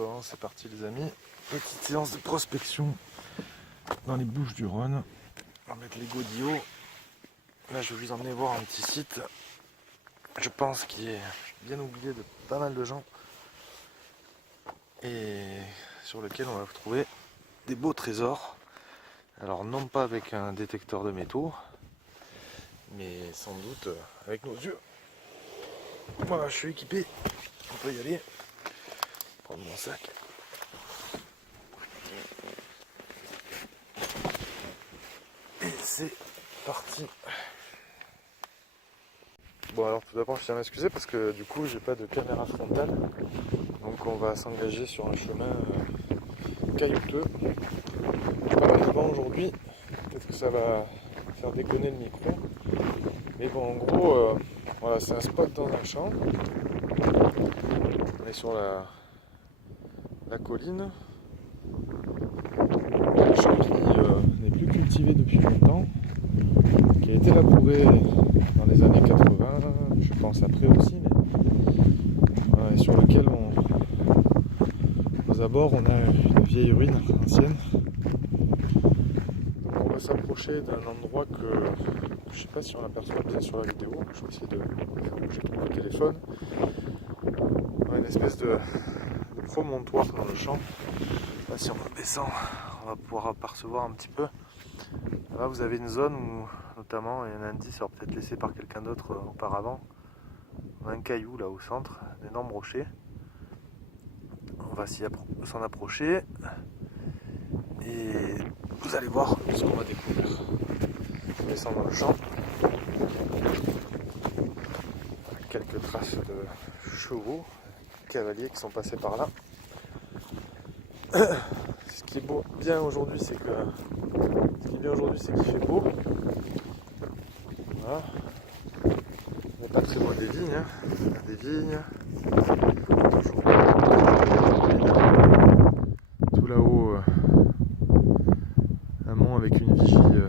Bon, c'est parti les amis. Petite séance de prospection dans les Bouches-du-Rhône. On va mettre les godillots. Là, je vais vous emmener voir un petit site. Je pense qu'il est bien oublié de pas mal de gens. Et sur lequel on va trouver des beaux trésors. Alors, non pas avec un détecteur de métaux, mais sans doute avec nos yeux. Voilà, je suis équipé. On peut y aller. Prendre mon sac. Et c'est parti. Bon, alors tout d'abord je tiens à m'excuser parce que du coup j'ai pas de caméra frontale. Donc on va s'engager sur un chemin caillouteux. Pas mal de vent aujourd'hui. Peut-être que ça va faire déconner le micro. Mais bon, en gros, voilà, c'est un spot dans un champ. On est sur la colline. Un champ qui n'est plus cultivé depuis longtemps, qui a été labouré dans les années 80, je pense après aussi, mais voilà, et sur lequel aux abords on a une vieille ruine ancienne. Donc on va s'approcher d'un endroit que je ne sais pas si on l'aperçoit bien sur la vidéo. Je vais essayer de faire bouger le téléphone. On a une espèce de promontoire dans le champ. Là, si on descend, on va pouvoir apercevoir un petit peu. Là vous avez une zone où notamment il y a un indice, alors peut-être laissé par quelqu'un d'autre auparavant. On a un caillou là au centre, un énorme rocher. On va s'en approcher et vous allez voir ce qu'on va découvrir. On descend dans le champ. Quelques traces de chevaux, cavaliers qui sont passés par là. Ce qui est beau, bien aujourd'hui, c'est qu'il fait beau. Voilà. On n'est pas très loin des vignes. Hein. Il y a des vignes. Toujours tout là-haut, un mont avec une vigie de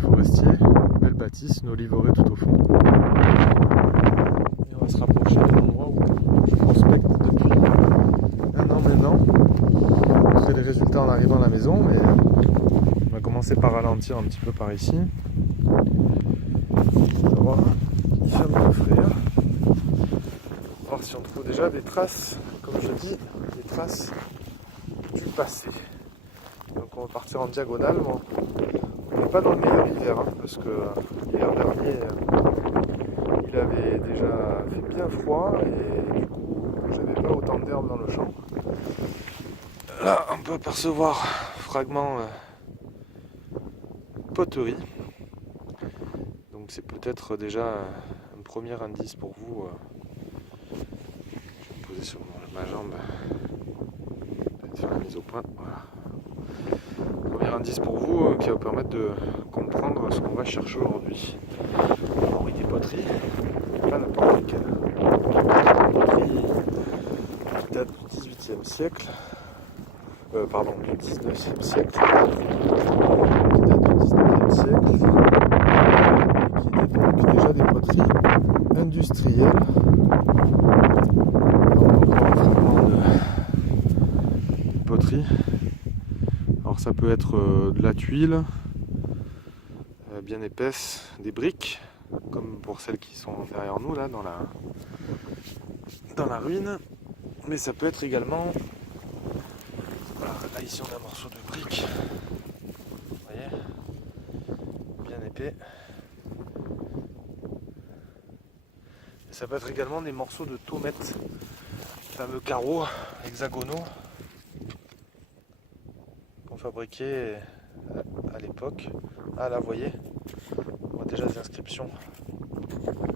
forestier. Belle bâtisse, une oliveraie tout au fond. Et on va se rapprocher de l'endroit où je prospecte depuis un an maintenant. Je ferai les résultats en arrivant à la maison, mais on va commencer par ralentir un petit peu par ici. On va voir, il fait un peu frais. Voir si on trouve déjà des traces, comme je dis, des traces du passé. Donc on va partir en diagonale. Bon, on n'est pas dans le meilleur hiver, hein, parce que l'hiver dernier, il avait déjà fait bien froid et du coup j'avais pas autant d'herbe dans le champ. Là on peut apercevoir fragments poterie. Donc c'est peut-être déjà un premier indice pour vous. Je vais me poser sur ma jambe. Peut-être faire la mise au point. Voilà. Premier indice pour vous qui va vous permettre de comprendre ce qu'on va chercher aujourd'hui. Alors oui, des poteries, pas n'importe lesquelles. Des poteries qui datent du XVIIIe siècle. Pardon, du XIXe siècle. Qui datent du XIXe siècle. Et qui étaient donc déjà des poteries industrielles. On a encore un fragment de poterie. Alors ça peut être de la tuile bien épaisse, des briques, comme pour celles qui sont derrière nous là dans la ruine, mais ça peut être également, voilà, là ici on a un morceau de brique, vous voyez, bien épais, et ça peut être également des morceaux de taumettes, fameux carreaux hexagonaux qu'on fabriquait à l'époque. Ah là, vous voyez, on voit déjà des inscriptions. Alors,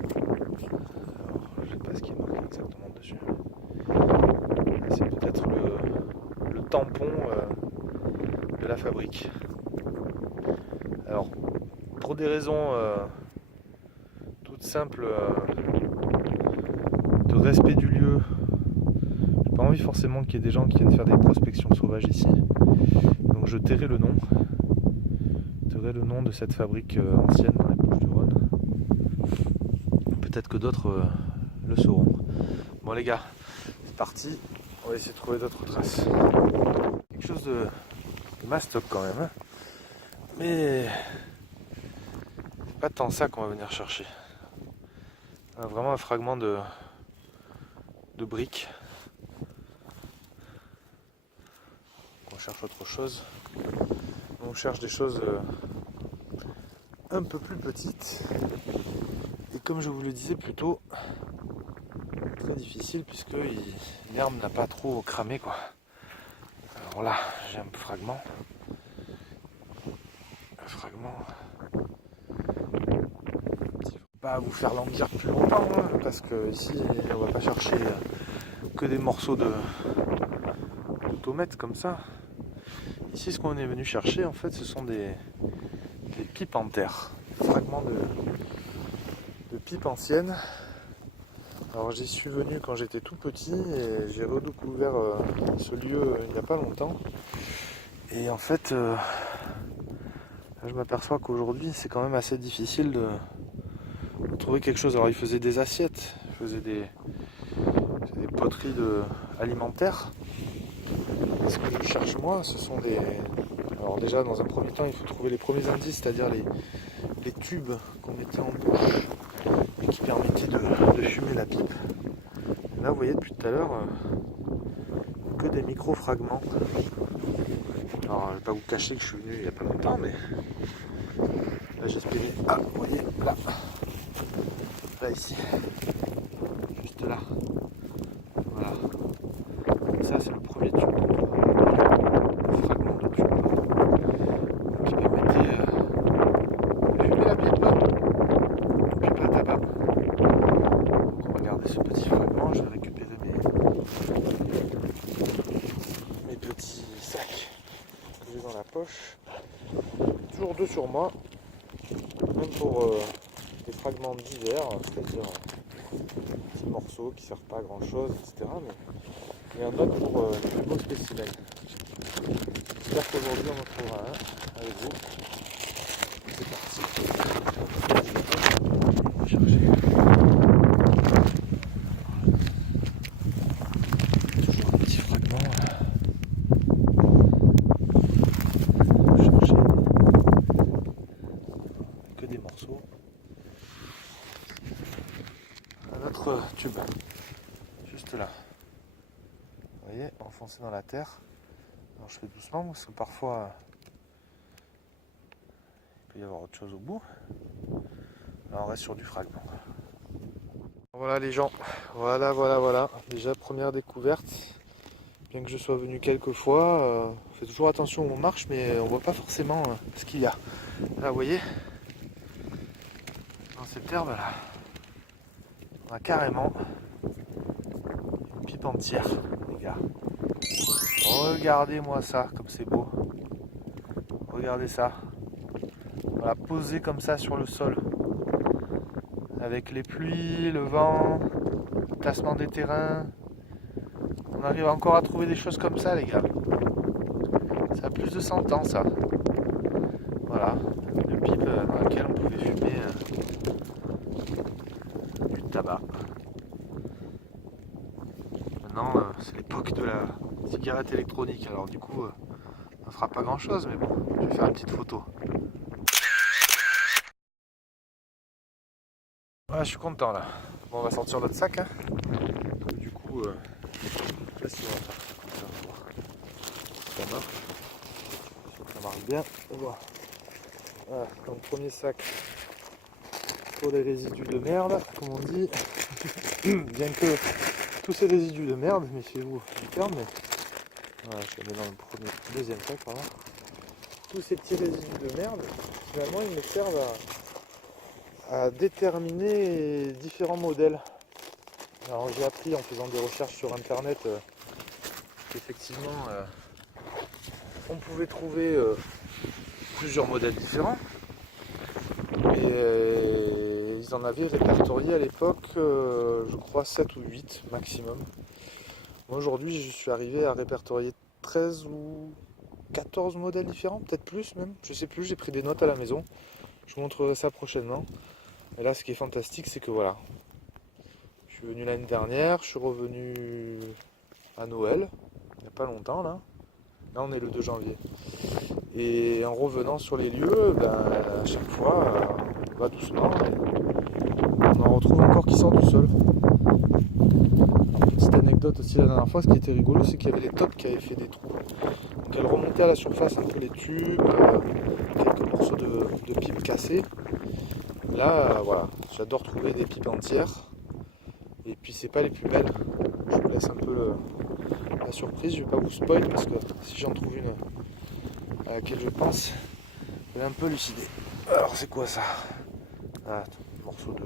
je ne sais pas ce qui est marqué exactement dessus. C'est peut-être le tampon de la fabrique. Alors, pour des raisons toutes simples de respect du lieu, j'ai pas envie forcément qu'il y ait des gens qui viennent faire des prospections sauvages ici. Donc je tairai le nom. Le nom de cette fabrique ancienne dans les Bouches-du-Rhône. Peut-être que d'autres le sauront. Bon les gars, c'est parti. On va essayer de trouver d'autres traces. Quelque chose de mastoc quand même. Hein. Mais c'est pas tant ça qu'on va venir chercher. On a vraiment un fragment de briques. On cherche autre chose. On cherche des choses un peu plus petites. Et comme je vous le disais plus tôt, très difficile puisque l'herbe n'a pas trop cramé quoi. Alors là, j'ai un fragment. Un fragment. Qui va pas vous faire languir plus longtemps, hein, parce que ici on va pas chercher que des morceaux de tomates comme ça. Ici ce qu'on est venu chercher en fait ce sont des pipes en terre. Des fragments de pipes anciennes. Alors j'y suis venu quand j'étais tout petit et j'ai redécouvert ce lieu il n'y a pas longtemps. Et en fait, je m'aperçois qu'aujourd'hui c'est quand même assez difficile de trouver quelque chose. Alors il faisait des assiettes, il faisait des poteries alimentaires. Et ce que je cherche moi, ce sont des... Alors déjà dans un premier temps il faut trouver les premiers indices, c'est-à-dire les tubes qu'on mettait en bouche et qui permettaient de fumer la pipe. Et là vous voyez depuis tout à l'heure que des micro-fragments. Alors je vais pas vous cacher que je suis venu il n'y a pas longtemps, mais là j'espérais... Ah vous voyez là, là ici, juste là, voilà, ça c'est le premier tube, le fragment de tube qui permettait de fumer la pipe, pipe à tabac. Donc regardez ce petit fragment, je vais récupérer mes petits sacs que j'ai dans la poche, toujours deux sur moi, même pour des fragments divers, c'est-à-dire des petits morceaux qui ne servent pas à grand chose, etc. Mais il y en a pour les plus beaux spécimens. J'espère qu'aujourd'hui on en trouvera un avec vous. C'est parti. On va chercher. Toujours un petit fragment. On va chercher. Que des morceaux. Un autre tube. Juste là. Vous voyez, enfoncé dans la terre. Alors je fais doucement parce que parfois il peut y avoir autre chose au bout. Alors on reste sur du fragment. Voilà les gens, voilà. Déjà première découverte. Bien que je sois venu quelques fois, on fait toujours attention où on marche, mais on voit pas forcément ce qu'il y a. Là vous voyez, dans cette herbe là, on a carrément une pipe entière, les gars. Regardez-moi ça, comme c'est beau. Regardez ça. On l'a posé comme ça sur le sol. Avec les pluies, le vent, le tassement des terrains. On arrive encore à trouver des choses comme ça, les gars. Ça a plus de 100 ans, ça. Voilà. Une pipe dans laquelle on pouvait fumer du tabac. Maintenant, c'est l'époque de la cigarette électronique. Alors du coup, ça fera pas grand-chose, mais bon, je vais faire une petite photo. Voilà, je suis content là. Bon, on va sortir notre sac. Hein. Du coup, je sais pas si on va faire comme ça. Ça marche. Ça marche bien. Voilà. Donc premier sac pour les résidus de merde, comme on dit. Bien que tous ces résidus de merde, méfiez-vous du terme, mais voilà, je les mets dans le deuxième sac, pardon. Tous ces petits résidus de merde, finalement, ils me servent à déterminer différents modèles. Alors j'ai appris en faisant des recherches sur internet qu'effectivement on pouvait trouver plusieurs modèles différents. Et ils en avaient répertorié à l'époque, je crois 7 ou 8 maximum. Moi aujourd'hui je suis arrivé à répertorier 13 ou 14 modèles différents, peut-être plus même, je sais plus, j'ai pris des notes à la maison. Je vous montrerai ça prochainement. Et là ce qui est fantastique c'est que voilà, je suis venu l'année dernière, je suis revenu à Noël, il n'y a pas longtemps là. Là on est le 2 janvier. Et en revenant sur les lieux, à chaque fois, on va doucement et on en retrouve encore qui sortent du sol. Petite anecdote aussi la dernière fois, ce qui était rigolo, c'est qu'il y avait les tops qui avaient fait des trous. Donc elles remontaient à la surface un peu les tubes, quelques morceaux de pipes cassées. Là, voilà, j'adore trouver des pipes entières. Et puis c'est pas les plus belles. Je vous laisse un peu la surprise, je vais pas vous spoil parce que si j'en trouve une à laquelle je pense, elle est un peu lucidée. Alors c'est quoi ça? Ah, un morceau de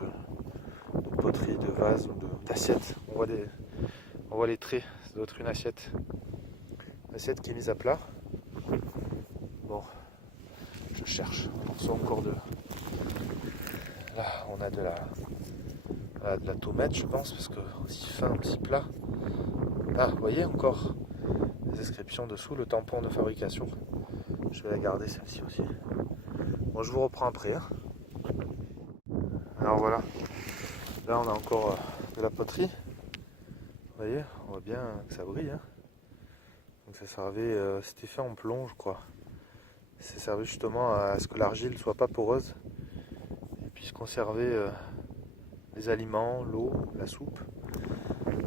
poterie, de vase ou d'assiette. On voit les traits, ça doit être une assiette. Une assiette qui est mise à plat. Bon, je cherche un morceau encore de... Là, on a de la tomate, je pense, parce que aussi fin, aussi plat. Ah, vous voyez encore les inscriptions dessous, le tampon de fabrication. Je vais la garder celle-ci aussi. Bon, je vous reprends après. Hein. Alors voilà, là on a encore de la poterie. Vous voyez, on voit bien que ça brille. Hein. Donc ça servait, c'était fait en plomb, je crois. Ça servait justement à ce que l'argile soit pas poreuse et puisse conserver les aliments, l'eau, la soupe.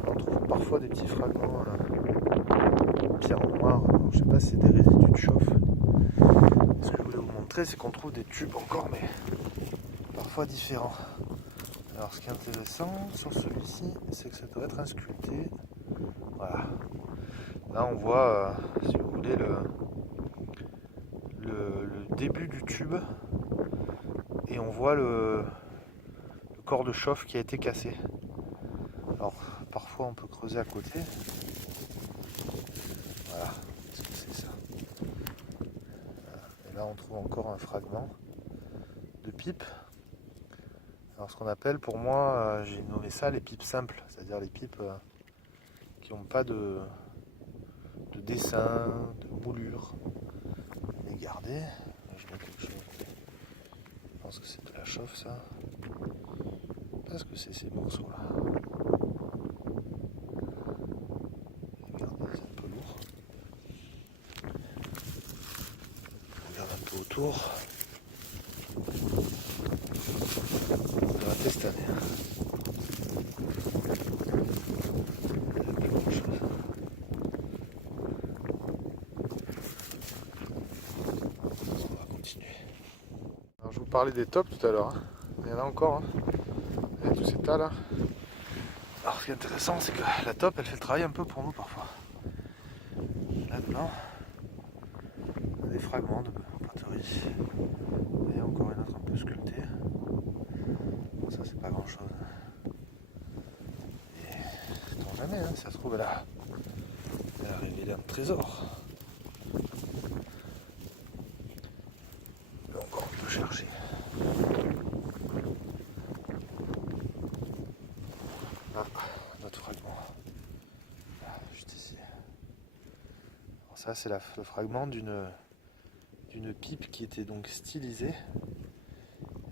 On trouve parfois des petits fragments de pierre noire. Alors, je sais pas si c'est des résidus de chauffe. Ce que je voulais vous montrer, c'est qu'on trouve des tubes encore, mais parfois différents. Alors ce qui est intéressant sur celui-ci, c'est que ça doit être insculpté. Voilà. Là on voit, si vous voulez, le début du tube et on voit le corps de chauffe qui a été cassé. Alors parfois on peut creuser à côté. Voilà, qu'est-ce que c'est ça? Voilà. Et là on trouve encore un fragment de pipe. Alors ce qu'on appelle, pour moi, j'ai nommé ça les pipes simples, c'est-à-dire les pipes qui n'ont pas de dessin, de moulure. Les garder. Je vois quelque chose. Je pense que c'est de la chauffe ça. Parce que c'est ces morceaux là. Regardez, c'est un peu lourd. On regarde un peu autour. On va tester. Je vous parlais des tops tout à l'heure. Hein. Il y en a encore. Hein. Avec tous ces tas là. Alors ce qui est intéressant, c'est que la top elle fait le travail un peu pour nous parfois. Là-dedans, on a des fragments de poterie. Et encore une autre un peu sculptée. Bon, ça c'est pas grand chose. Et sait-on jamais, hein, si ça se trouve elle a révélé un trésor. Et encore on peut chercher. Ah, notre fragment. Ah, juste ici. Alors ça c'est le fragment d'une pipe qui était donc stylisée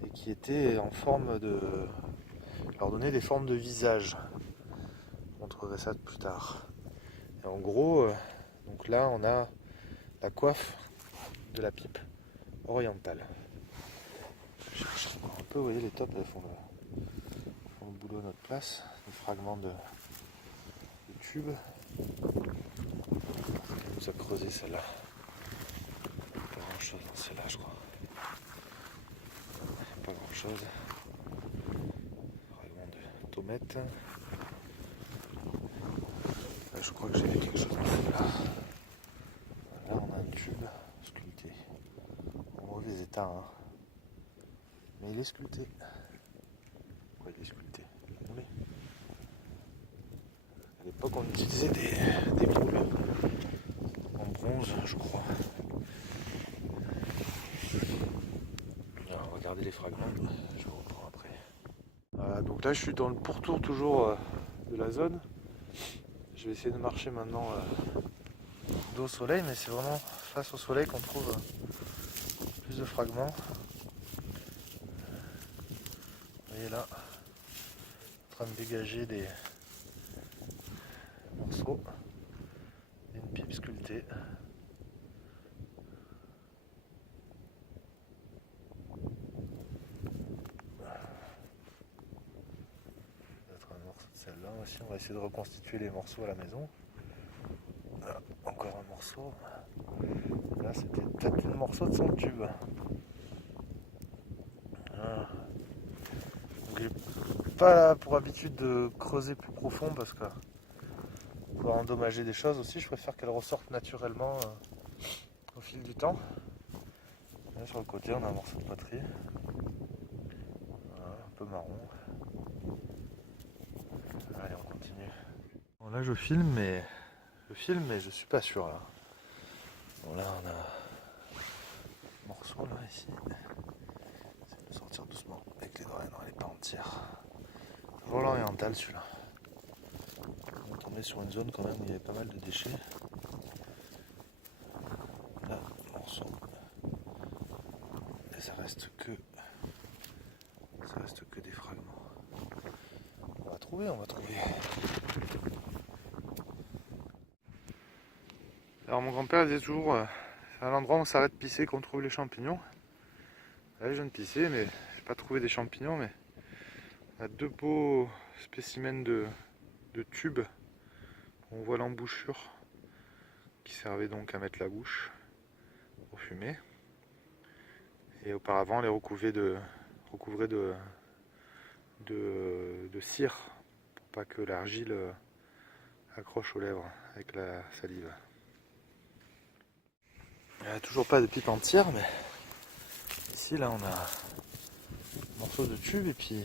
et qui était en forme de... leur donner des formes de visage. Je montrerai ça plus tard. Et en gros, donc là on a la coiffe de la pipe orientale. Je cherche encore un peu, vous voyez les tops elles font le boulot à notre place. Des fragments de tube. On nous a creusé celle-là. Pas grand chose dans celle-là je crois. Pas grand chose. Fragment de tomate. Là, je crois que j'ai vu quelque chose dans celle-là. Là on a un tube sculpté. En mauvais état. Hein. Mais il est sculpté. Ouais, il est sculpté. À l'époque, on utilisait des moules en bronze, je crois. Alors, regardez les fragments, je vous reprends après. Voilà, donc là, je suis dans le pourtour toujours de la zone. Je vais essayer de marcher maintenant dos au soleil, mais c'est vraiment face au soleil qu'on trouve plus de fragments. Vous voyez là, en train de dégager des morceaux. côté. Peut-être un morceau de celle-là aussi. On va essayer de reconstituer les morceaux à la maison. Voilà, encore un morceau. Là, c'était peut-être un morceau de son tube. Voilà. J'ai pas pour habitude de creuser plus profond parce que pour endommager des choses aussi, je préfère qu'elles ressortent naturellement au fil du temps. Là, sur le côté, on a un morceau de poterie. Voilà, un peu marron. Allez, on continue. Bon, là, je filme, mais je suis pas sûr là. Bon, là, on a un morceau là ici. J'essaie de sortir doucement avec les doigts. Non, elle n'est pas entière. Toujours l'oriental celui-là. On est tombé sur une zone quand même où il y avait pas mal de déchets. Là, morceau. Et ça reste que des fragments. On va trouver. Alors mon grand-père disait toujours, c'est à l'endroit où on s'arrête de pisser qu'on trouve les champignons. Là je viens de pisser, mais j'ai pas trouvé des champignons, mais on a deux beaux spécimens de tubes. On voit l'embouchure qui servait donc à mettre la bouche pour fumer. Et auparavant on les recouvrait de cire pour pas que l'argile accroche aux lèvres avec la salive. Il n'y a toujours pas de pipe entière, mais ici là on a un morceau de tube et puis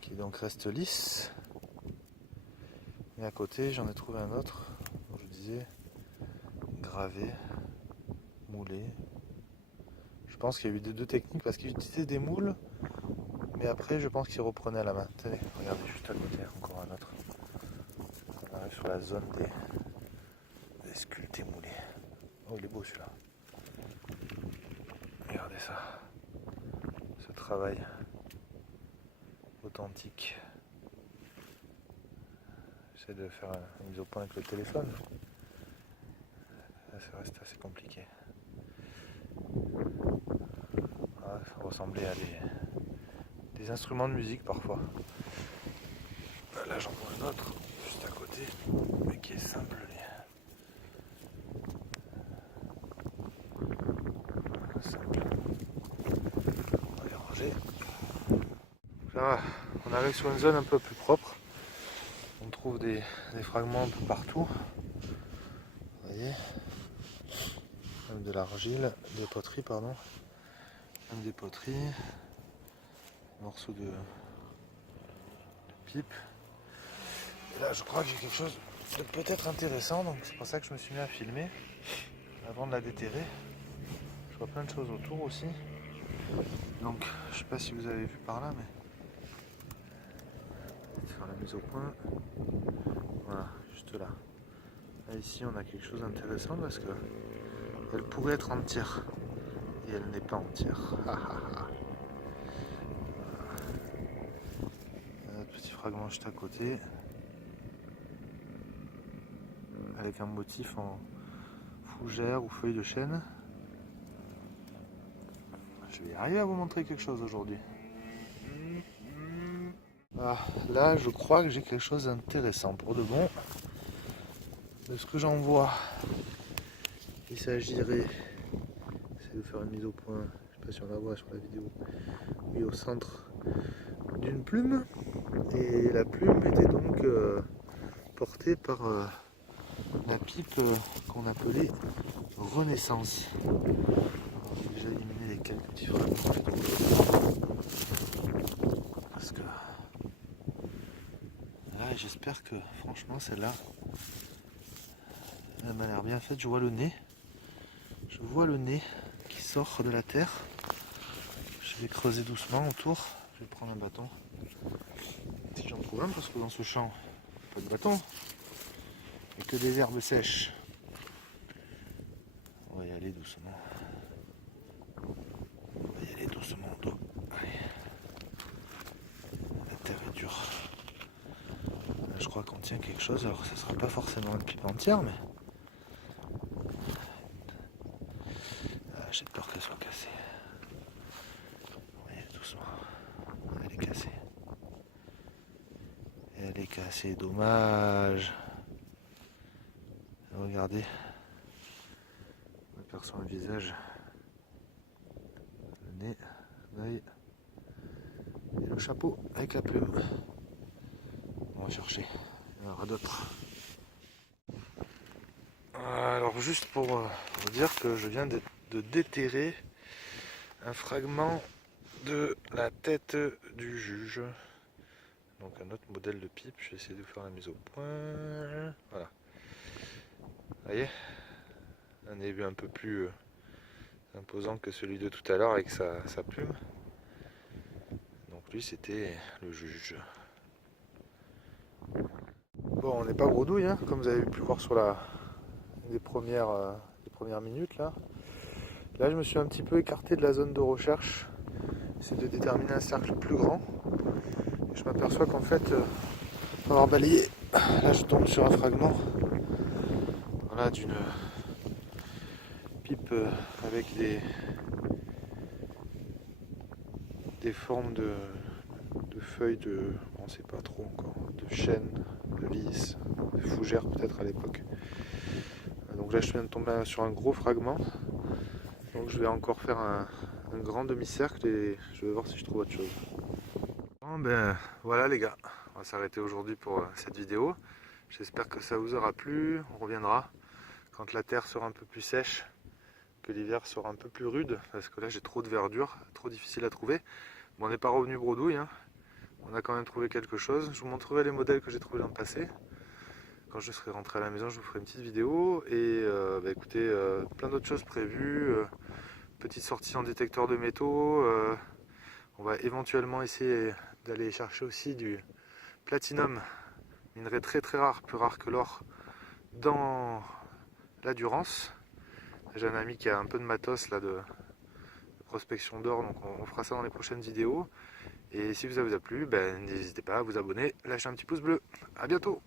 qui donc reste lisse. Et à côté j'en ai trouvé un autre, comme je disais, gravé, moulé. Je pense qu'il y a eu deux techniques parce qu'il utilisait des moules, mais après je pense qu'il reprenait à la main. Tenez, regardez juste à côté, encore un autre. On arrive sur la zone des sculptés moulés. Oh il est beau celui-là. Regardez ça. Ce travail authentique. J'essaie de faire une mise au point avec le téléphone. Là, ça reste assez compliqué. Ah, ça ressemblait à des instruments de musique parfois. Là j'en vois un autre juste à côté, mais qui est simple. Simple. On va les ranger. Là, on arrive sur une zone un peu plus propre. On trouve des fragments un peu partout. Vous voyez, même de l'argile, des poteries, pardon. Même des poteries. Morceaux de pipe. Et là, je crois que j'ai quelque chose de peut-être intéressant, donc c'est pour ça que je me suis mis à filmer avant de la déterrer. Je vois plein de choses autour aussi. Donc, je sais pas si vous avez vu par là, mais faire la mise au point. Voilà, juste là. Là, ici, on a quelque chose d'intéressant parce que elle pourrait être entière et elle n'est pas entière. Un petit fragment juste à côté avec un motif en fougère ou feuille de chêne. Je vais y arriver à vous montrer quelque chose aujourd'hui. Ah, là, je crois que j'ai quelque chose d'intéressant pour de bon. De ce que j'en vois, il s'agirait, c'est de faire une mise au point, je ne sais pas si on la voit sur la vidéo, oui, au centre d'une plume. Et la plume était donc portée par la pipe qu'on appelait Renaissance. J'ai déjà éliminé les quelques petits fragments. Parce que là, j'espère que franchement celle-là, elle m'a l'air bien faite. Je vois le nez. Je vois le nez qui sort de la terre. Je vais creuser doucement autour. Je vais prendre un bâton. Si j'en trouve un, parce que dans ce champ, pas de bâton. Il n'y a que des herbes sèches. On va y aller doucement. On va y aller doucement au dos. Allez. La terre est dure. Là, je crois qu'on tient quelque chose. Alors ça sera pas forcément une pipe entière, mais j'ai peur qu'elle soit cassée. Oui, doucement. Elle est cassée. Elle est cassée, dommage. Regardez. On aperçoit un visage. Le nez, l'œil. Et le chapeau avec la plume. On va chercher. Il y en aura d'autres. Alors juste pour vous dire que je viens de déterrer un fragment de la tête du juge. Donc un autre modèle de pipe, je vais essayer de faire la mise au point. Voilà. Vous voyez, un début un peu plus imposant que celui de tout à l'heure avec sa plume. Donc lui c'était le juge. Bon, on n'est pas bredouille, hein, comme vous avez pu voir sur les premières minutes là. Là je me suis un petit peu écarté de la zone de recherche. C'est de déterminer un cercle plus grand. Et je m'aperçois qu'en fait, pour avoir balayé, là je tombe sur un fragment, voilà, d'une pipe avec des formes de feuilles on ne sait pas trop encore, de chêne, de lys, de fougère peut-être à l'époque. Donc là je viens de tomber sur un gros fragment. Donc je vais encore faire un grand demi-cercle et je vais voir si je trouve autre chose. Bon ben voilà les gars, on va s'arrêter aujourd'hui pour cette vidéo. J'espère que ça vous aura plu. On reviendra quand la terre sera un peu plus sèche, que l'hiver sera un peu plus rude, parce que là j'ai trop de verdure, trop difficile à trouver. Bon, on n'est pas revenu bredouille, hein. On a quand même trouvé quelque chose. Je vous montrerai les modèles que j'ai trouvés dans le passé. Quand je serai rentré à la maison, je vous ferai une petite vidéo. Et bah, écoutez, plein d'autres choses prévues. Petite sortie en détecteur de métaux. On va éventuellement essayer d'aller chercher aussi du platinum, minerai très très rare, plus rare que l'or, dans la Durance. J'ai un ami qui a un peu de matos là de prospection d'or, donc on fera ça dans les prochaines vidéos. Et si ça vous a plu, ben, n'hésitez pas à vous abonner, lâcher un petit pouce bleu. A bientôt!